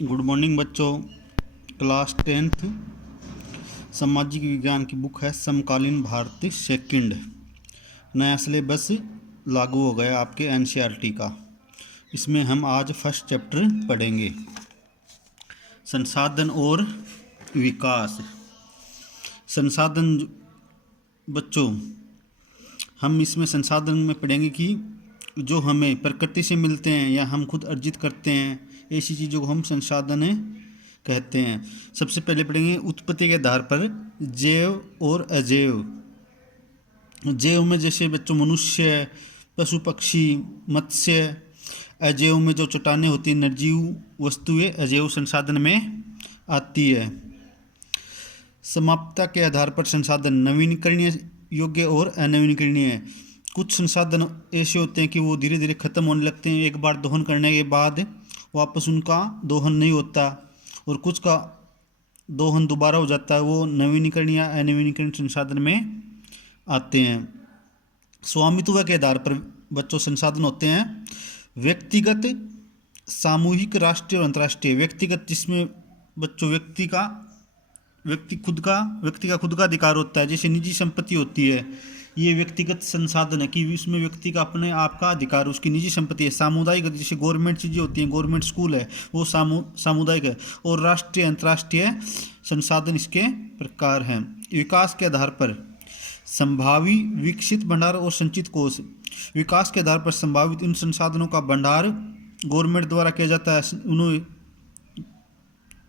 Good morning बच्चों। Class 10th सामाजिक विज्ञान की बुक है समकालीन भारत सेकंड। नया सिलेबस लागू हो गया आपके एनसीईआरटी का। इसमें हम आज फर्स्ट चैप्टर पढ़ेंगे, संसाधन और विकास। संसाधन बच्चों, हम इसमें संसाधन में पढ़ेंगे कि जो हमें प्रकृति से मिलते हैं या हम खुद अर्जित करते हैं, ऐसी चीज़ों को हम संसाधन कहते हैं। सबसे पहले पढ़ेंगे उत्पत्ति के आधार पर जैव और अजैव। जैव में जैसे बच्चों मनुष्य, पशु पक्षी, मत्स्य। अजैव में जो चट्टानें होती हैं, निर्जीव वस्तुएं अजैव संसाधन में आती है। समाप्तता के आधार पर संसाधन नवीनीकरणीय योग्य और अनवीनीकरणीय। कुछ संसाधन ऐसे होते हैं कि वो धीरे धीरे खत्म होने लगते हैं, एक बार दोहन करने के बाद वापस उनका दोहन नहीं होता, और कुछ का दोहन दोबारा हो जाता है, वो नवीनीकरणीय या अनवीनीकरणीय संसाधन में आते हैं। स्वामित्व के आधार पर बच्चों संसाधन होते हैं व्यक्तिगत, सामूहिक, राष्ट्रीय और अंतर्राष्ट्रीय। व्यक्तिगत जिसमें बच्चों व्यक्ति का खुद का अधिकार होता है, जैसे निजी संपत्ति होती है, ये व्यक्तिगत संसाधन है कि इसमें व्यक्ति का अपने आप का अधिकार, उसकी निजी संपत्ति है। सामुदायिक जैसे गवर्नमेंट चीज़ें होती हैं, गवर्नमेंट स्कूल है, वो सामुदायिक है। और राष्ट्रीय अंतर्राष्ट्रीय संसाधन इसके प्रकार हैं। विकास के आधार पर संभावी, विकसित, भंडार और संचित कोष। विकास के आधार पर संभावित इन संसाधनों का भंडार गवर्नमेंट द्वारा किया जाता है।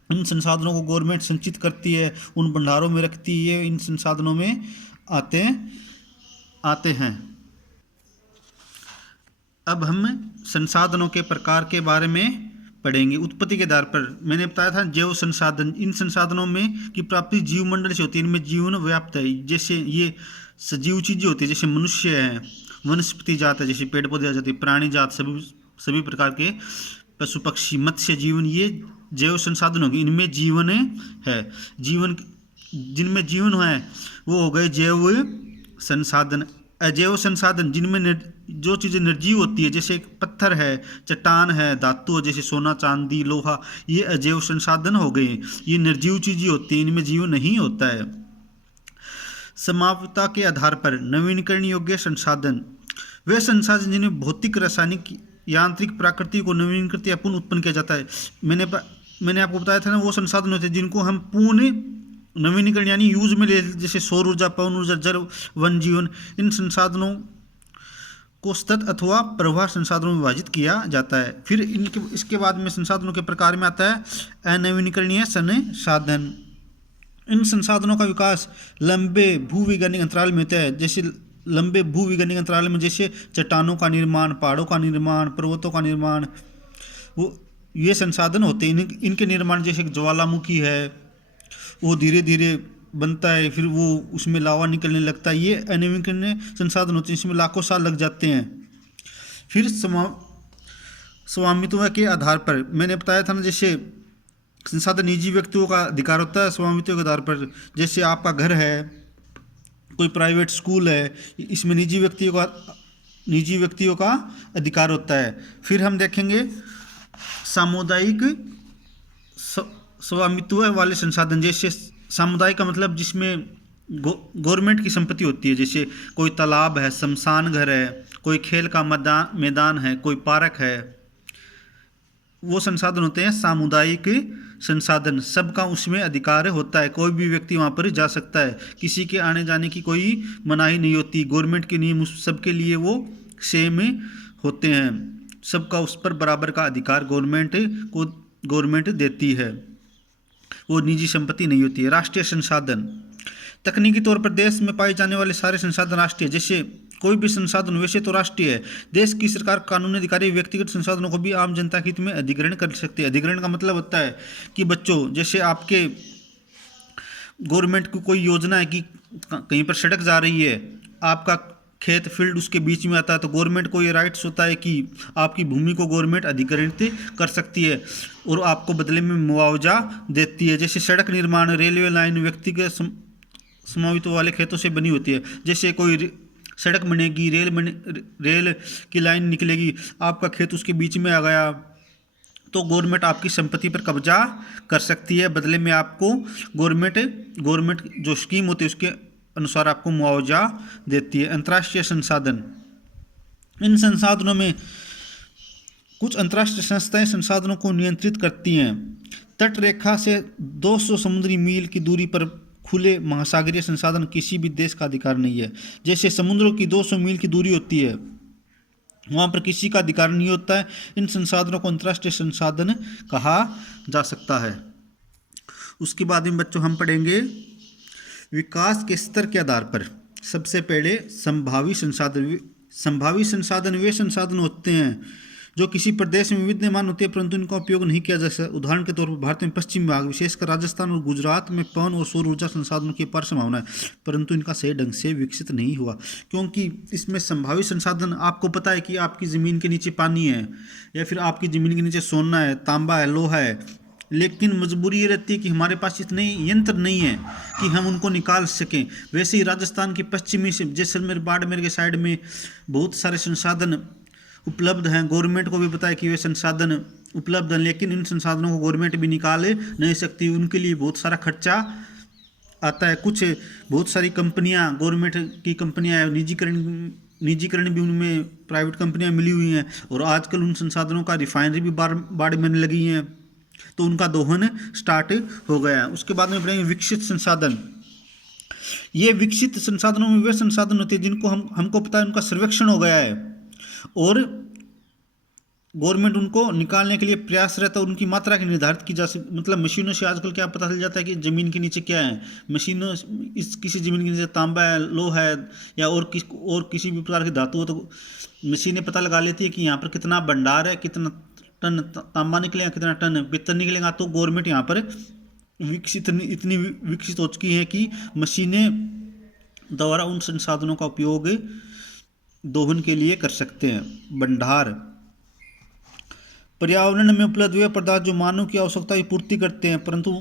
इन संसाधनों को गवर्नमेंट संचित करती है, उन भंडारों में रखती है, इन संसाधनों में आते हैं। अब हम संसाधनों के प्रकार के बारे में पढ़ेंगे। उत्पत्ति के आधार पर मैंने बताया था जैव संसाधन, इन संसाधनों में की प्राप्ति जीवमंडल से होती है, इनमें जीवन व्याप्त है। जैसे ये सजीव चीजें होती है, जैसे मनुष्य है, वनस्पति जात है, जैसे पेड़ पौधे आ जाते हैं, प्राणी जात, सभी प्रकार के पशु पक्षी, मत्स्य जीवन, ये जैव संसाधन होगी, इनमें जीवन है। जीवन जिनमें जीवन है वो हो गए जैव संसाधन। अजैव संसाधन जिनमें जो चीज़ें निर्जीव होती है, जैसे पत्थर है, चट्टान है, धातु है, जैसे सोना, चांदी, लोहा, ये अजैव संसाधन हो गए। ये निर्जीव चीज़ें होती हैं, इनमें जीवन नहीं होता है। समाप्तता के आधार पर नवीनीकरण योग्य संसाधन वे संसाधन जिन्हें भौतिक, रासायनिक, यांत्रिक, प्राकृतिक को नवीनीकृत या पुनः उत्पन्न किया जाता है। मैंने आपको बताया था ना, वो संसाधन होते हैं जिनको हम पुनः नवीनीकरण यानी यूज में ले, जैसे सौर ऊर्जा, पवन ऊर्जा, जल, वन जीवन। इन संसाधनों को सतत अथवा प्रवाह संसाधनों में विभाजित किया जाता है। फिर इसके बाद में संसाधनों के प्रकार में आता है अनवीनीकरणीय संसाधन। इन संसाधनों का विकास लंबे भूवैज्ञानिक अंतराल में होता है। जैसे लंबे भूवैज्ञानिक अंतराल में जैसे चट्टानों का निर्माण, पहाड़ों का निर्माण, पर्वतों का निर्माण, वो ये संसाधन होते हैं। इनके निर्माण जैसे ज्वालामुखी है, वो धीरे धीरे बनता है, फिर वो उसमें लावा निकलने लगता है। ये अनवीनीकरणीय संसाधन होते हैं, इसमें लाखों साल लग जाते हैं। फिर स्वामित्व के आधार पर मैंने बताया था ना, जैसे संसाधन निजी व्यक्तियों का अधिकार होता है स्वामित्व के आधार पर। जैसे आपका घर है, कोई प्राइवेट स्कूल है, इसमें निजी व्यक्तियों का अधिकार होता है। फिर हम देखेंगे सामुदायिक स्वामित्व वाले संसाधन। जैसे सामुदायिक का मतलब जिसमें गवर्नमेंट की संपत्ति होती है, जैसे कोई तालाब है, शमशान घर है, कोई खेल का मैदान है, कोई पार्क है, वो संसाधन होते हैं सामुदायिक संसाधन। सबका उसमें अधिकार होता है, कोई भी व्यक्ति वहाँ पर जा सकता है, किसी के आने जाने की कोई मनाही नहीं होती। गवर्नमेंट के नियम सबके लिए वो सेम होते हैं, सबका उस पर बराबर का अधिकार गवर्नमेंट देती है, वो निजी संपत्ति नहीं होती है। राष्ट्रीय संसाधन तकनीकी तौर पर देश में पाए जाने वाले सारे संसाधन राष्ट्रीय, जैसे कोई भी संसाधन वैसे तो राष्ट्रीय है। देश की सरकार, कानूनी अधिकारी व्यक्तिगत संसाधनों को भी आम जनता के हित में अधिग्रहण कर सकते हैं। अधिग्रहण का मतलब होता है कि बच्चों जैसे आपके गवर्नमेंट की कोई योजना है कि कहीं पर सड़क जा रही है, आपका खेत फील्ड उसके बीच में आता है, तो गवर्नमेंट को ये राइट्स होता है कि आपकी भूमि को गवर्नमेंट अधिग्रहित कर सकती है और आपको बदले में मुआवजा देती है। जैसे सड़क निर्माण, रेलवे लाइन व्यक्तिगत स्वामित्व वाले खेतों से बनी होती है। जैसे कोई सड़क बनेगी, रेल की लाइन निकलेगी, आपका खेत उसके बीच में आ गया, तो गवर्नमेंट आपकी संपत्ति पर कब्जा कर सकती है। बदले में आपको गवर्नमेंट जो स्कीम होती है उसके अनुसार आपको मुआवजा देती है। अंतर्राष्ट्रीय संसाधन, इन संसाधनों में कुछ अंतर्राष्ट्रीय संस्थाएं संसाधनों को नियंत्रित करती हैं। तट रेखा से 200 समुद्री मील की दूरी पर खुले महासागरीय संसाधन किसी भी देश का अधिकार नहीं है। जैसे समुद्रों की 200 मील की दूरी होती है, वहाँ पर किसी का अधिकार नहीं होता है। इन संसाधनों को अंतर्राष्ट्रीय संसाधन कहा जा सकता है। उसके बाद में बच्चों हम पढ़ेंगे विकास के स्तर के आधार पर। सबसे पहले संभावी संसाधन। संभावी संसाधन वे संसाधन होते हैं जो किसी प्रदेश में विद्यमान होते हैं परंतु इनका उपयोग नहीं किया जा सकता। उदाहरण के तौर पर भारत में पश्चिमी भाग विशेषकर राजस्थान और गुजरात में पवन और सौर ऊर्जा संसाधनों की अपार संभावना है, परंतु इनका सही ढंग से विकसित नहीं हुआ, क्योंकि इसमें संभावित संसाधन आपको पता है कि आपकी ज़मीन के नीचे पानी है या फिर आपकी ज़मीन के नीचे सोना है, तांबा है, लोहा है, लेकिन मजबूरी ये रहती है कि हमारे पास इतने यंत्र नहीं है कि हम उनको निकाल सकें। वैसे ही राजस्थान की पश्चिमी से जैसलमेर बाड़मेर के साइड में बहुत सारे संसाधन उपलब्ध हैं। गवर्नमेंट को भी पता है कि वे संसाधन उपलब्ध हैं, लेकिन इन संसाधनों को गवर्नमेंट भी निकाल नहीं सकती। उनके लिए बहुत सारा खर्चा आता है। बहुत सारी कंपनियां, गवर्नमेंट की कंपनियां, निजीकरण भी उनमें प्राइवेट कंपनियां मिली हुई हैं, और आजकल उन संसाधनों का रिफाइनरी भी बाढ़ में लगी हैं, तो उनका दोहन स्टार्ट हो गया है। उसके बाद में पढ़ेंगे विकसित संसाधन। ये विकसित संसाधनों में वे संसाधन होते हैं जिनको हमको पता है उनका सर्वेक्षण हो गया है और गवर्नमेंट उनको निकालने के लिए प्रयासरत है। उनकी मात्रा की निर्धारित की जा सकती, मतलब मशीनों से आजकल क्या पता चल जाता है कि ज़मीन के नीचे क्या है। मशीनों किसी ज़मीन के नीचे तांबा है, लोहा है या और किसी भी प्रकार की धातु हो, तो मशीनें पता लगा लेती है कि यहाँ पर कितना भंडार है, कितना टन तांबा निकलेगा, कितना टन पित्तल निकलेगा। तो गवर्नमेंट यहाँ पर इतनी विकसित हो चुकी है कि मशीनें द्वारा उन संसाधनों का उपयोग दोहन के लिए कर सकते हैं। भंडार, पर्यावरण में उपलब्ध वे पदार्थ जो मानव की आवश्यकता की पूर्ति करते हैं परंतु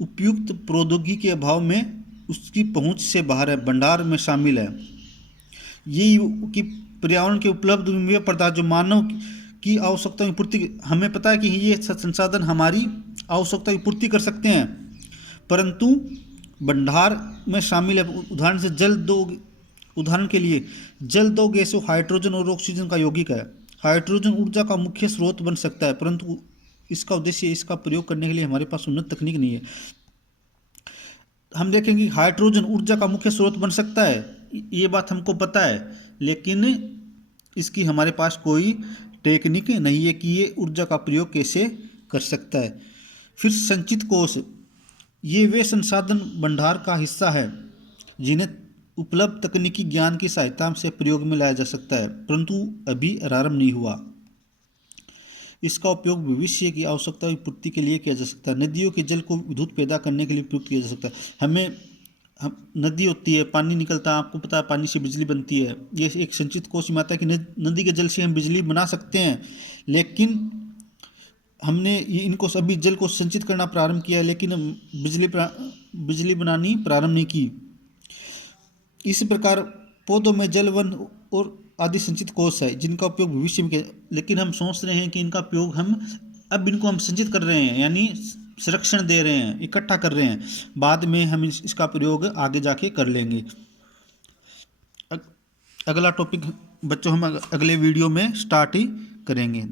उपयुक्त प्रौद्योगिकी के अभाव में उसकी पहुंच से बाहर है, भंडार में शामिल है। ये कि पर्यावरण के उपलब्ध वे पदार्थ जो मानव की आवश्यकता की पूर्ति, हमें पता है कि ये संसाधन हमारी आवश्यकता की पूर्ति कर सकते हैं परंतु भंडार में शामिल है। उदाहरण के लिए जल दो गैसों हाइड्रोजन और ऑक्सीजन का यौगिक है। हाइड्रोजन ऊर्जा का मुख्य स्रोत बन सकता है परंतु इसका प्रयोग करने के लिए हमारे पास उन्नत तकनीक नहीं है। हम देखेंगे हाइड्रोजन ऊर्जा का मुख्य स्रोत बन सकता है, ये बात हमको पता है, लेकिन इसकी हमारे पास कोई टेक्निक नहीं है कि ये ऊर्जा का प्रयोग कैसे कर सकता है। फिर संचित कोष, ये वे संसाधन भंडार का हिस्सा है जिन्हें उपलब्ध तकनीकी ज्ञान की सहायता से प्रयोग में लाया जा सकता है परंतु अभी आरंभ नहीं हुआ। इसका उपयोग भविष्य की आवश्यकता की पूर्ति के लिए किया जा सकता है। नदियों के जल को विद्युत पैदा करने के लिए प्रयोग किया जा सकता है। नदी होती है, पानी निकलता है, आपको पता है पानी से बिजली बनती है। ये एक संचित कोष में आता है कि नदी के जल से हम बिजली बना सकते हैं, लेकिन हमने इनको सभी जल को संचित करना प्रारंभ किया है लेकिन बिजली बनानी प्रारंभ नहीं की। इसी प्रकार पौधों में जल, वन और आदि संचित कोष है जिनका उपयोग भविष्य में किया, लेकिन हम सोच रहे हैं कि इनका उपयोग इनको हम संचित कर रहे हैं, यानी संरक्षण दे रहे हैं, इकट्ठा कर रहे हैं। बाद में हम इसका प्रयोग आगे जाके कर लेंगे। अगला टॉपिक बच्चों हम अगले वीडियो में स्टार्ट ही करेंगे।